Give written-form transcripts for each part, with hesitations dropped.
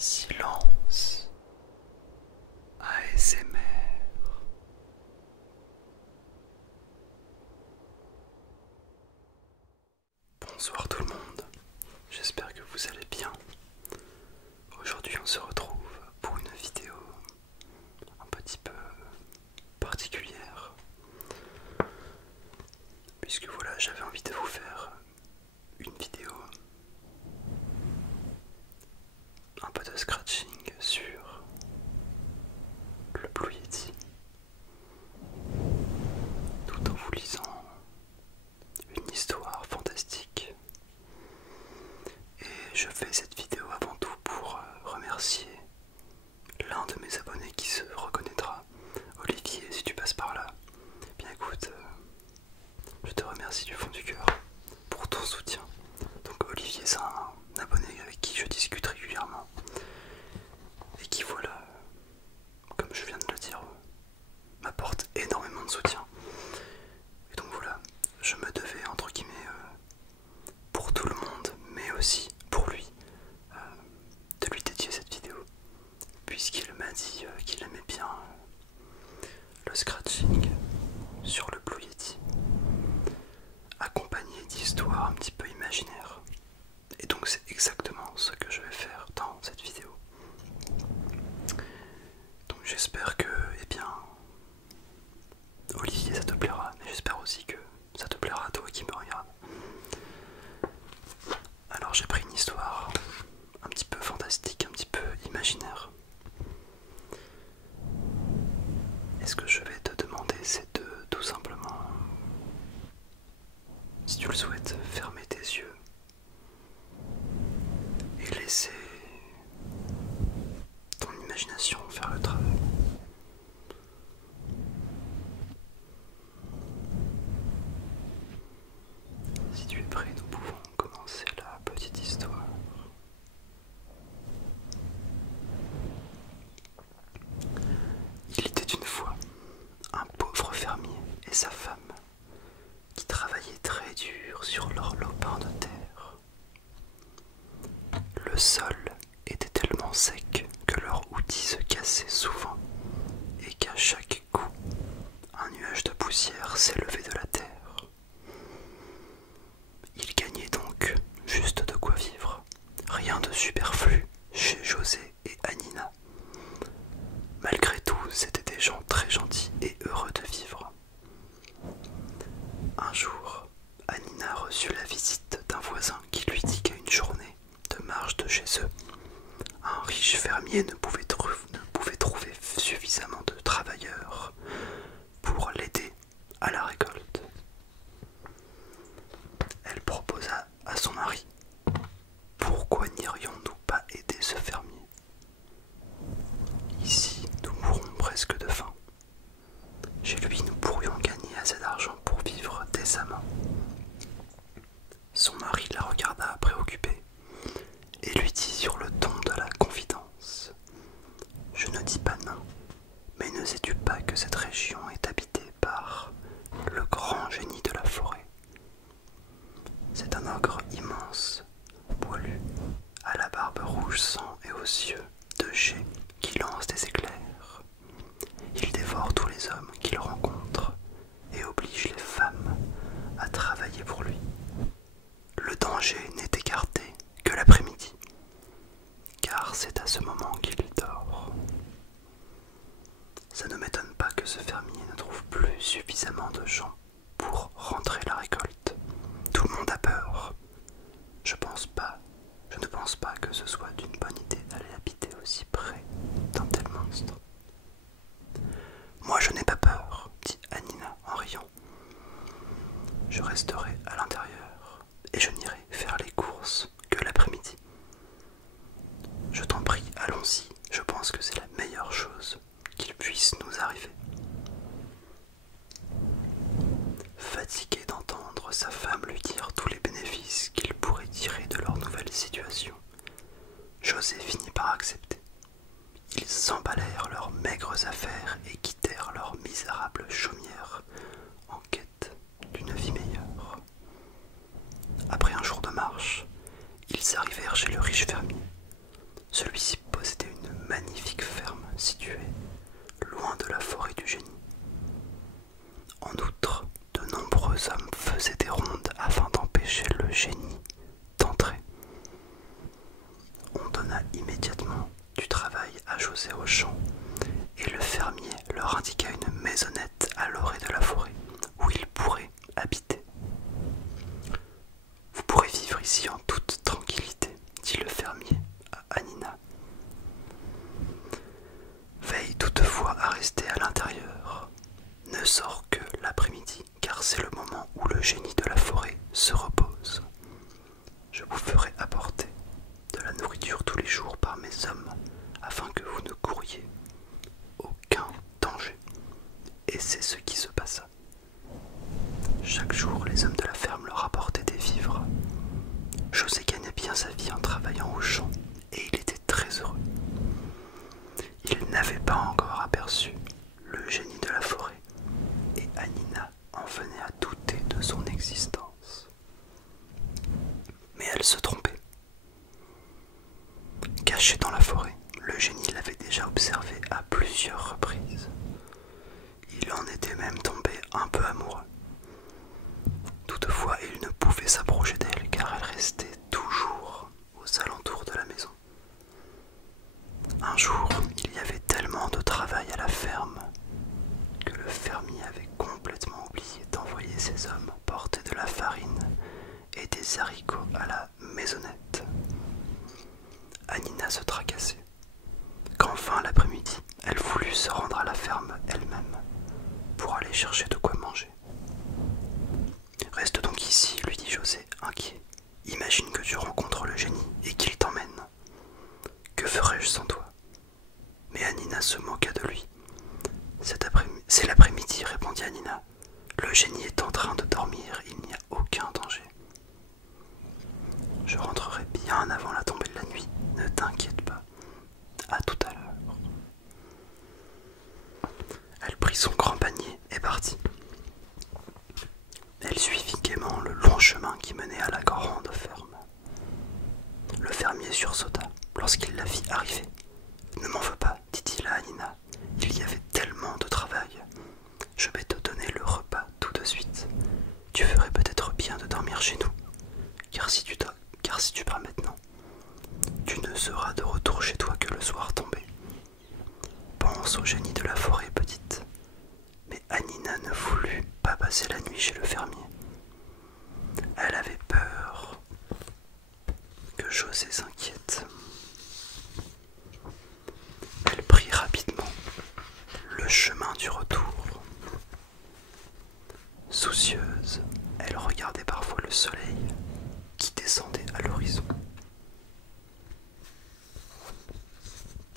Silence ASMR. Bonsoir tout le monde, j'espère que vous allez bien. Aujourd'hui on se retrouve pour une vidéo un petit peu particulière, puisque voilà, j'avais envie de vous faire une vidéo un peu de scratching sur le Blue Yeti, tout en vous lisant une histoire fantastique. Et je fais cette vidéo avant tout pour remercier l'un de mes abonnés qui se reconnaîtra. Olivier, si tu passes par là, bien écoute, je te remercie du fond du cœur pour ton soutien. Donc Olivier, c'est un abonné avec qui je discute régulièrement et qui, voilà, comme je viens de le dire, m'apporte énormément de soutien. Et donc voilà, je me devais entre guillemets pour tout le monde, mais aussi pour lui, de lui dédier cette vidéo, puisqu'il m'a dit qu'il aimait bien le scratching sur le Blue Yeti, accompagné d'histoires un petit peu imaginaires. Et donc c'est exactement ce que je vais faire dans cette vidéo. Donc j'espère que, eh bien, Olivier, ça te plaira, mais j'espère aussi que ça te plaira à toi qui me regarde. Alors j'ai pris une histoire un petit peu fantastique, un petit peu imaginaire. Et ce que je vais te demander, c'est de tout simplement, si tu le souhaites, fermer tes yeux et laisser ton imagination faire le travail. Si tu es prêt, nous pouvons commencer la petite histoire. Il était une fois un pauvre fermier et sa femme qui travaillaient très dur sur leur lopin de terre. Le sol était tellement sec que leur outil se cassait souvent et qu'à chaque coup, un nuage de poussière s'élevait de la terre. Ils gagnaient donc juste de quoi vivre, rien de superflu chez José et Anina. Malgré tout, c'étaient des gens très gentils et heureux de vivre. Un jour, Anina reçut la visite d'un voisin qui lui dit qu'à une journée de marche de chez eux, un riche fermier ne pouvait trouver suffisamment de travailleurs pour l'aider à la récolte. Elle proposa à son mari: pourquoi n'irions-nous pas aider ce fermier? Ici, nous mourrons presque de faim. Chez lui, nous pourrions gagner assez d'argent pour vivre décemment. Son mari la regarda préoccupé et lui dit sur le ton de la confidence: je ne dis pas non, mais ne sais-tu pas que cette région est habitée par le grand génie de la forêt? C'est un ogre immense, poilu, à la barbe rouge sang et aux yeux de jet qui lance des éclairs. Il dévore tous les hommes qu'il rencontre et oblige les femmes à travailler pour lui. Le danger n'est écarté que l'après-midi, car c'est à ce moment qu'il dort. Ça ne m'étonne pas que ce fermier ne trouve plus suffisamment de gens pour rentrer la récolte. Tout le monde a peur. Je ne pense pas que ce soit une bonne idée d'aller habiter aussi près d'un tel monstre. Moi je n'ai pas peur, dit Anina en riant. Je resterai à l'intérieur et je n'irai faire les courses que l'après-midi. Je t'en prie, allons-y, je pense que c'est la meilleure chose qu'il puisse nous arriver. Fatigué d'entendre sa femme lui dire tous les bénéfices qu'il pourrait tirer de leur nouvelle situation, José finit par accepter. Ils emballèrent leurs maigres affaires et quittèrent leur misérable chaumière en quête d'une vie meilleure. Après un jour de marche, ils arrivèrent chez le riche fermier. Celui-ci José au champ, et le fermier leur indiqua une maisonnette à l'orée de la forêt, où ils pourraient habiter. Vous pourrez vivre ici en toute tranquillité, dit le fermier à Hannina. Veille toutefois à rester à l'intérieur. Ne sors que l'après-midi, car c'est le moment où le génie de la forêt se repose. Je vous ferai apporter de la nourriture tous les jours par mes hommes, afin que vous ne couriez aucun danger. Et c'est ce qui se passa. Chaque jour, les hommes de la ferme leur apportaient des vivres. José gagnait bien sa vie en travaillant au champ, et il était très heureux. Il n'avait pas encore aperçu le génie de la forêt, et Hannina en venait à douter de son existence. Mais elle se trompait. Caché dans la forêt, le génie l'avait déjà observé à plusieurs reprises. Il en était même tombé un peu amoureux. Toutefois, il ne pouvait s'approcher d'elle car elle restait toujours aux alentours de la maison. Un jour, il y avait tellement de travail à la ferme que le fermier avait complètement oublié d'envoyer ses hommes porter de la farine et des haricots à la maisonnette. Hannina se tracassait. Qu'enfin, l'après-midi, elle voulut se rendre à la ferme elle-même pour aller chercher de quoi manger. Reste donc ici, lui dit José, inquiet. Imagine que tu rencontres le génie et qu'il t'emmène. Que ferais-je sans toi? Mais Hannina se moqua de lui. C'est l'après-midi, répondit Hannina. Le génie est en train de dormir, il n'y a aucun danger. Je rentrerai bien avant la tombée de la nuit, ne t'inquiète pas. À tout à l'heure. Elle prit son grand panier et partit. Elle suivit gaiement le long chemin qui menait à la grande ferme. Le fermier sursauta lorsqu'il la vit arriver. « Ne m'en veux pas, dit-il à Hannina. Il y avait tellement de travail. Je vais te donner le repas tout de suite. Tu ferais peut-être bien de dormir chez nous, car si tu pars maintenant, tu ne seras de retour chez toi que le soir tombé. Pense au génie de la forêt, petite. » Mais Hannina ne voulut pas passer la nuit chez le fermier. Elle avait peur que José s'inquiète. Elle prit rapidement le chemin du retour. Soucieuse, elle regardait parfois le soleil qui descendait à l'horizon.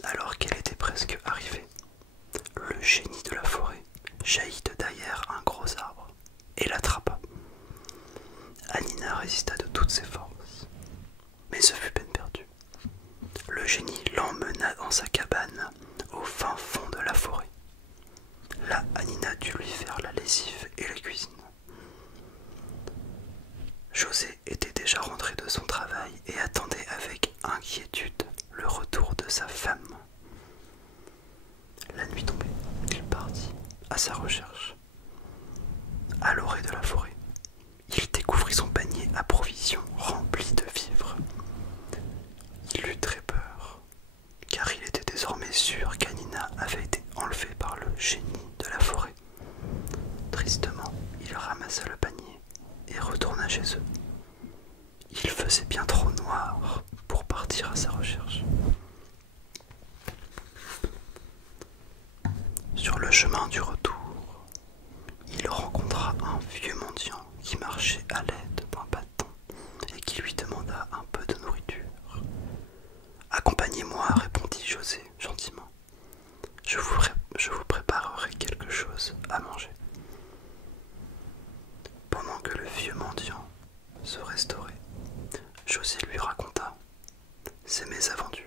Alors qu'elle était presque arrivée, le génie de la forêt jaillit de derrière un gros arbre et l'attrapa. Hannina résista de toutes ses forces, mais ce fut peine perdue. Le génie l'emmena dans sa cabane au fin fond de la forêt. Là, Hannina dut lui faire la lessive et la cuisine. José était déjà rentré de son travail et attendait avec inquiétude le retour de sa femme. La nuit tombée, il partit à sa recherche. À l'orée de la forêt, il découvrit son panier à provisions rempli de vivres. Il eut très peur, car il était désormais sûr qu'Hannina avait été enlevée par le génie de la forêt. Tristement, il ramassa le panier et retourna chez eux. Il faisait bien trop noir pour partir à sa recherche. Sur le chemin du retour, il rencontra un vieux mendiant qui marchait à l'aide d'un bâton et qui lui demanda un peu de nourriture. « Accompagnez-moi, répondit José gentiment. Je vous préparerai quelque chose à manger. » Pendant que le vieux mendiant se restaurait, José lui raconta ses mésaventures.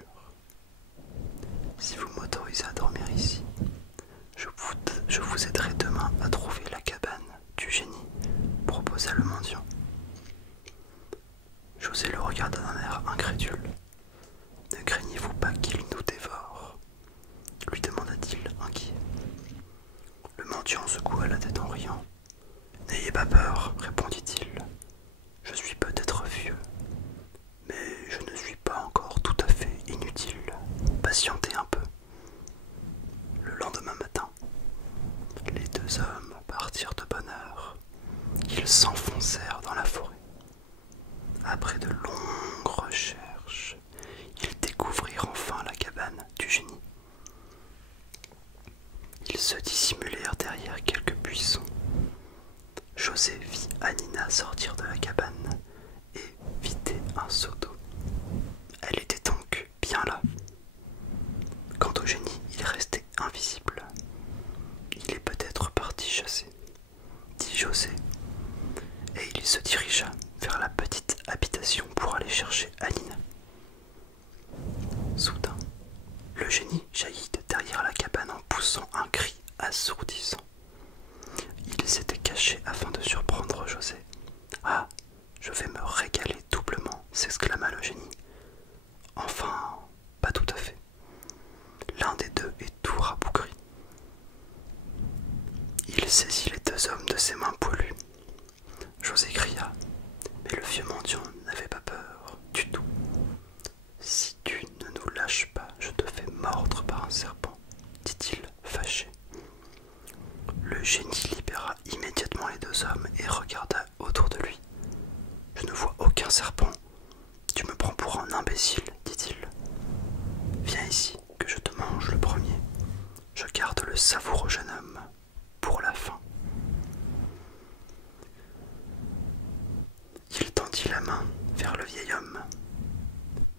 « Si vous m'autorisez à dormir ici, je vous aiderai demain à trouver la cabane du génie, proposa le mendiant. José le regarda d'un air incrédule. Ne craignez-vous pas qu'il nous dévore? Lui demanda-t-il inquiet. Le mendiant secoua la tête en riant. N'ayez pas peur, répondit-il. Je suis peut-être vieux, mais je ne suis pas encore tout à fait inutile. Patientez un peu, génie jaillit de derrière la cabane en poussant un cri assourdissant. Il s'était caché afin de surprendre José. « Ah, je vais me régaler doublement !» s'exclama le génie. Enfin, pas tout à fait. L'un des deux est tout rabougri. Il saisit les deux hommes de ses mains poilues. José cria, mais le vieux mendiant n'avait pas peur du tout. « Si tu ne nous lâches pas, je te fais mordre par un serpent, dit-il, fâché. Le génie libéra immédiatement les deux hommes et regarda autour de lui. « Je ne vois aucun serpent. Tu me prends pour un imbécile, dit-il. Viens ici, que je te mange le premier. Je garde le savoureux jeune homme pour la fin. » Il tendit la main vers le vieil homme,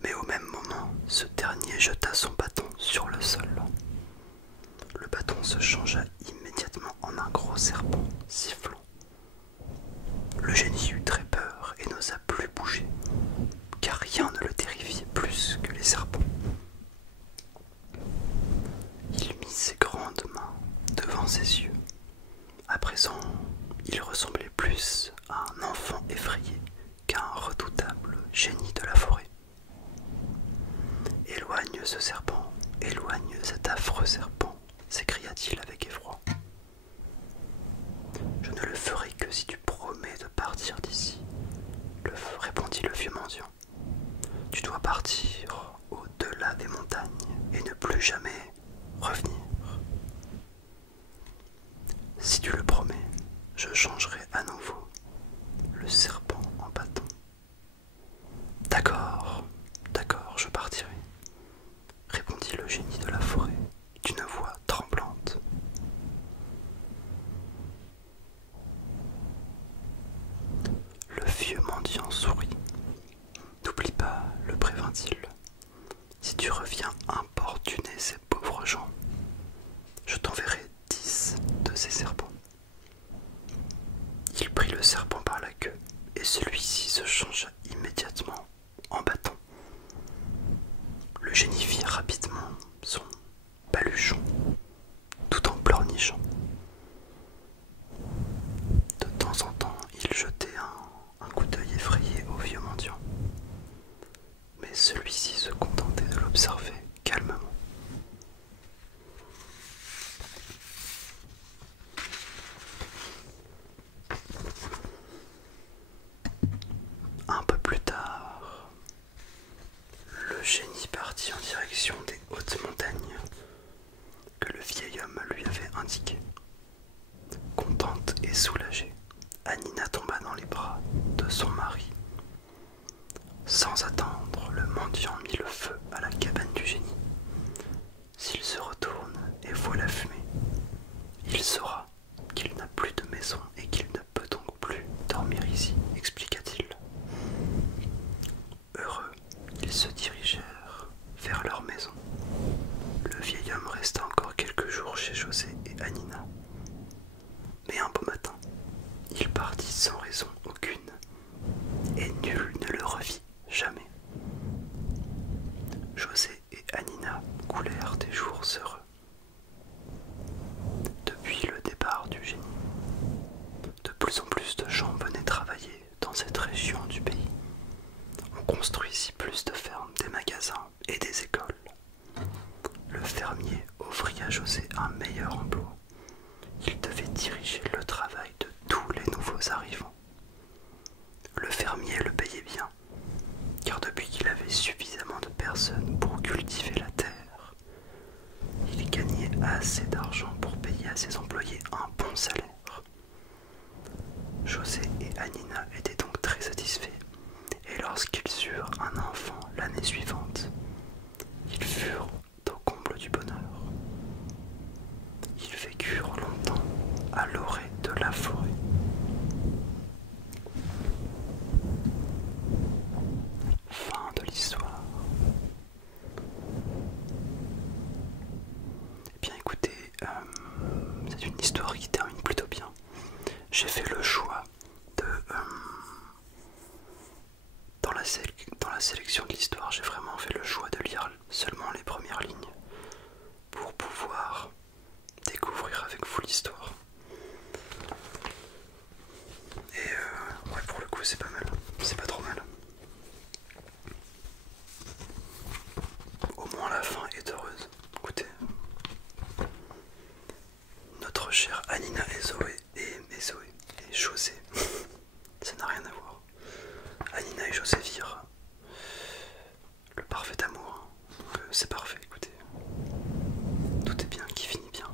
mais au même moment, ce dernier jeta son bâton sur le sol. Le bâton se changea immédiatement en un gros serpent sifflant. Le génie eut très peur et n'osa plus bouger, car rien ne le terrifiait plus que les serpents. Il mit ses grandes mains devant ses yeux. À présent, il ressemblait plus à un enfant effrayé qu'à un redoutable génie de la forêt. « Éloigne ce serpent, éloigne cet affreux serpent !» s'écria-t-il avec effroi. « Je ne le ferai que si tu promets de partir d'ici, répondit le vieux mendiant. Tu dois partir au-delà des montagnes et ne plus jamais revenir. Si tu le promets, je changerai à nouveau le serpent en bâton. D'accord, d'accord, je partirai, répondit le génie de la forêt d'une voix tremblante. Le vieux mendiant sourit. N'oublie pas, le prévint-il, si tu reviens importuner ces pauvres gens, je t'enverrai 10 de ces serpents. Il prit le serpent par la queue et celui-ci se changea immédiatement en bâton. Le génie fit rapidement son baluchon tout en pleurnichant. De temps en temps, il jetait un coup d'œil effrayé au vieux mendiant, mais celui-ci se contentait de l'observer calmement. Un peu plus tard, le génie partit en direction des hautes montagnes que le vieil homme lui avait indiquées. Contente et soulagée, Anina tomba dans les bras de son mari. Sans attendre, le mendiant mit le feu à la cabane du génie. S'il se retourne et voit la fumée, il saura qu'il n'a plus de maison et qu'il ne peut donc plus dormir ici, expliqua-t-il. Heureux, ils se dirigèrent vers leur maison. Le vieil homme resta encore quelques jours chez José et Anina. Mais un beau matin, il partit sans raison aucune, et nul ne le revit jamais. José et Anina coulèrent des jours heureux. Depuis le départ du génie, de plus en plus de gens venaient travailler dans cette région du pays. On construisit plus de fermes, des magasins et des écoles. Le fermier offrit à José un meilleur emploi. Il devait diriger le travail de tous les nouveaux arrivants. Le fermier le payait bien, car depuis qu'il avait suffisamment de personnes pour cultiver la terre, il gagnait assez d'argent pour payer à ses employés un bon salaire. José et Anina étaient donc très satisfaits, et lorsqu'ils eurent un enfant l'année suivante, ils furent au comble du bonheur. Ils vécurent longtemps à l'orée de la forêt. Fin de l'histoire. Eh bien écoutez, c'est une histoire qui termine plutôt bien. J'ai fait le choix de... dans la sélection de l'histoire, j'ai vraiment fait le choix de lire seulement les premières lignes. parfait amour. Donc c'est parfait, écoutez. Tout est bien qui finit bien.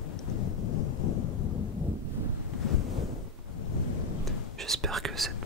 J'espère que cette